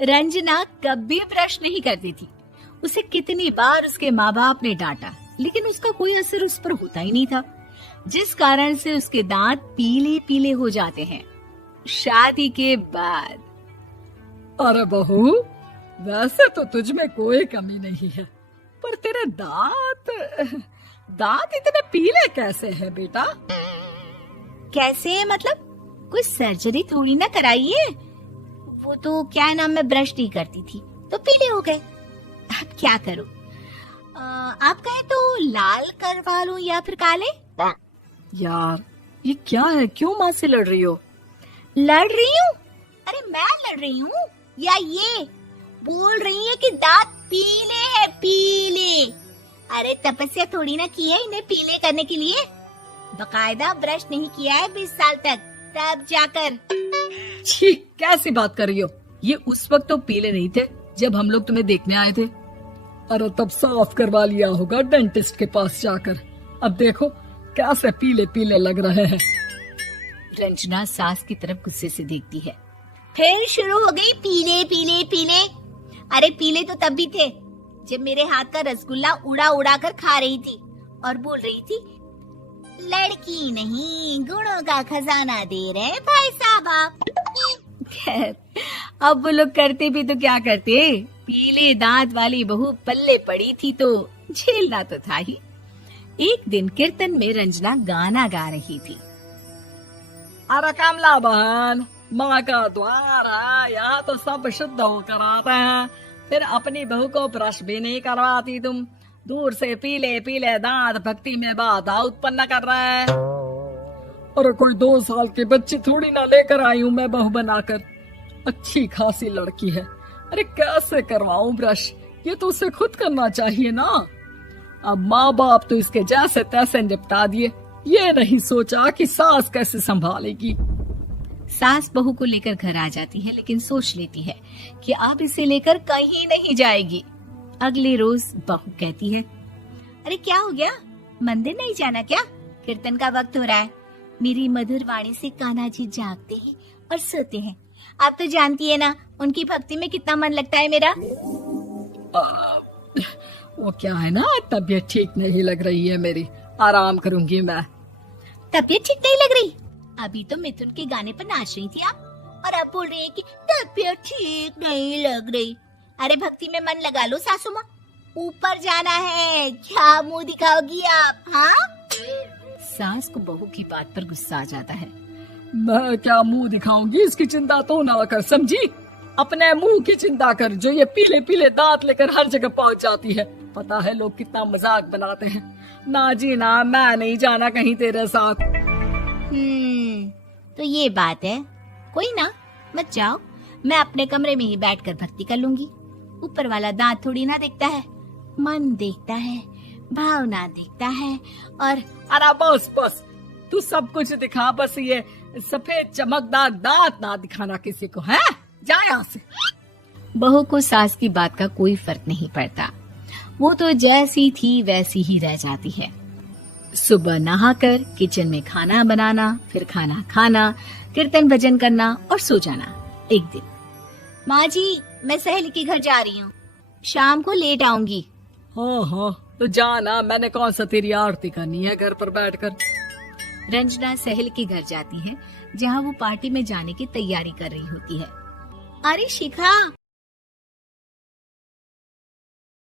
रंजना कभी ब्रश नहीं करती थी। उसे कितनी बार उसके माँ बाप ने डांटा, लेकिन उसका कोई असर उस पर होता ही नहीं था, जिस कारण से उसके दांत पीले पीले हो जाते हैं। शादी के बाद अरे बहू, वैसे तो तुझ में कोई कमी नहीं है, पर तेरे दांत इतने पीले कैसे हैं बेटा? कैसे मतलब? कोई सर्जरी थोड़ी ना कराइए। वो तो क्या नाम, मैं ब्रश नहीं करती थी तो पीले हो गए। अब क्या करूं? आप कहें तो लाल करवा लूं या फिर काले? यार ये क्या है, क्यों माँ से लड़ रही हो? लड़ रही हूँ? अरे मैं लड़ रही हूँ या ये बोल रही है कि दांत पीले हैं, पीले। अरे तपस्या थोड़ी ना की है इन्हें पीले करने के लिए। बकायदा ब्रश नहीं किया है 20 साल तक, तब जाकर। छी, कैसी बात कर रही हो? ये उस वक्त तो पीले नहीं थे जब हम लोग तुम्हें देखने आए थे। अरे तब साफ करवा लिया होगा डेंटिस्ट के पास जाकर। अब देखो कैसे पीले पीले लग रहे हैं। रंजना सास की तरफ गुस्से से देखती है। फिर शुरू हो गई पीले पीले पीले। अरे पीले तो तब भी थे जब मेरे हाथ का रसगुल्ला उड़ा उड़ा कर खा रही थी और बोल रही थी, लड़की नहीं गुणों का खजाना दे रहे भाई साहब आप। खैर, अब वो लोग करते भी तो क्या करते, पीले दांत वाली बहू पल्ले पड़ी थी तो झेलना तो था ही। एक दिन कीर्तन में रंजना गाना गा रही थी। अरे कमला बहन, माँ का द्वार है, यहाँ तो सब शुद्ध होकर आते हैं, फिर अपनी बहू को ब्रश भी नहीं करवाती तुम। दूर से पीले पीले दांत भक्ति में बाधा उत्पन्न कर रहे हैं। अरे कोई 2 साल की बच्ची थोड़ी ना लेकर आई हूँ मैं बहू बनाकर। अच्छी खासी लड़की है, अरे कैसे करवाऊं ब्रश? ये तो उसे खुद करना चाहिए ना। अब माँ बाप तो इसके जैसे तैसे निपटा दिए, ये नहीं सोचा कि सास कैसे संभालेगी। सास बहू को लेकर घर आ जाती है, लेकिन सोच लेती है कि अब इसे लेकर कहीं नहीं जाएगी। अगले रोज बहू कहती है, अरे क्या हो गया, मंदिर नहीं जाना क्या? कीर्तन का वक्त हो रहा है। मेरी मधुर वाणी से कान्हा जी जागते हैं और सोते हैं। आप तो जानती है ना उनकी भक्ति में कितना मन लगता है मेरा। वो क्या है ना, तबीयत ठीक नहीं लग रही है मेरी, आराम करूंगी मैं। तबीयत ठीक नहीं लग रही? अभी तो मिथुन के गाने पर नाच रही थी आप, और अब बोल रही है कि तबीयत ठीक नहीं लग रही। अरे भक्ति में मन लगा लो सासू माँ, ऊपर जाना है, क्या मुंह दिखाओगी आप? हाँ? सास को बहू की बात पर गुस्सा आ जाता है। मैं क्या मुंह दिखाऊंगी, इसकी चिंता तो ना कर, समझी? अपने मुंह की चिंता कर, जो ये पीले पीले दांत लेकर हर जगह पहुंच जाती है। पता है लोग कितना मजाक बनाते हैं। ना जी ना, मैं नहीं जाना कहीं तेरे साथ। तो ये बात है, कोई ना, मत जाओ, मैं अपने कमरे में ही बैठकर भक्ति कर लूंगी। ऊपर वाला दांत थोड़ी ना देखता है, मन देखता है, भावना देखता है। और अरे बस बस, तू सब कुछ दिखा, बस ये सफेद चमकदार दांत ना दिखाना किसी को, है? जा यहाँ से। बहू को सास की बात का कोई फर्क नहीं पड़ता, वो तो जैसी थी वैसी ही रह जाती है। सुबह नहाकर किचन में खाना बनाना, फिर खाना खाना, कीर्तन भजन करना और सो जाना। एक दिन, माँ जी मैं सहेली के घर जा रही हूँ, शाम को लेट आऊंगी। हाँ हाँ तो जाना, मैंने कौन सा तेरी आरती करनी है घर पर बैठकर। रंजना सहेली के घर जाती है, जहाँ वो पार्टी में जाने की तैयारी कर रही होती है। अरे शिखा,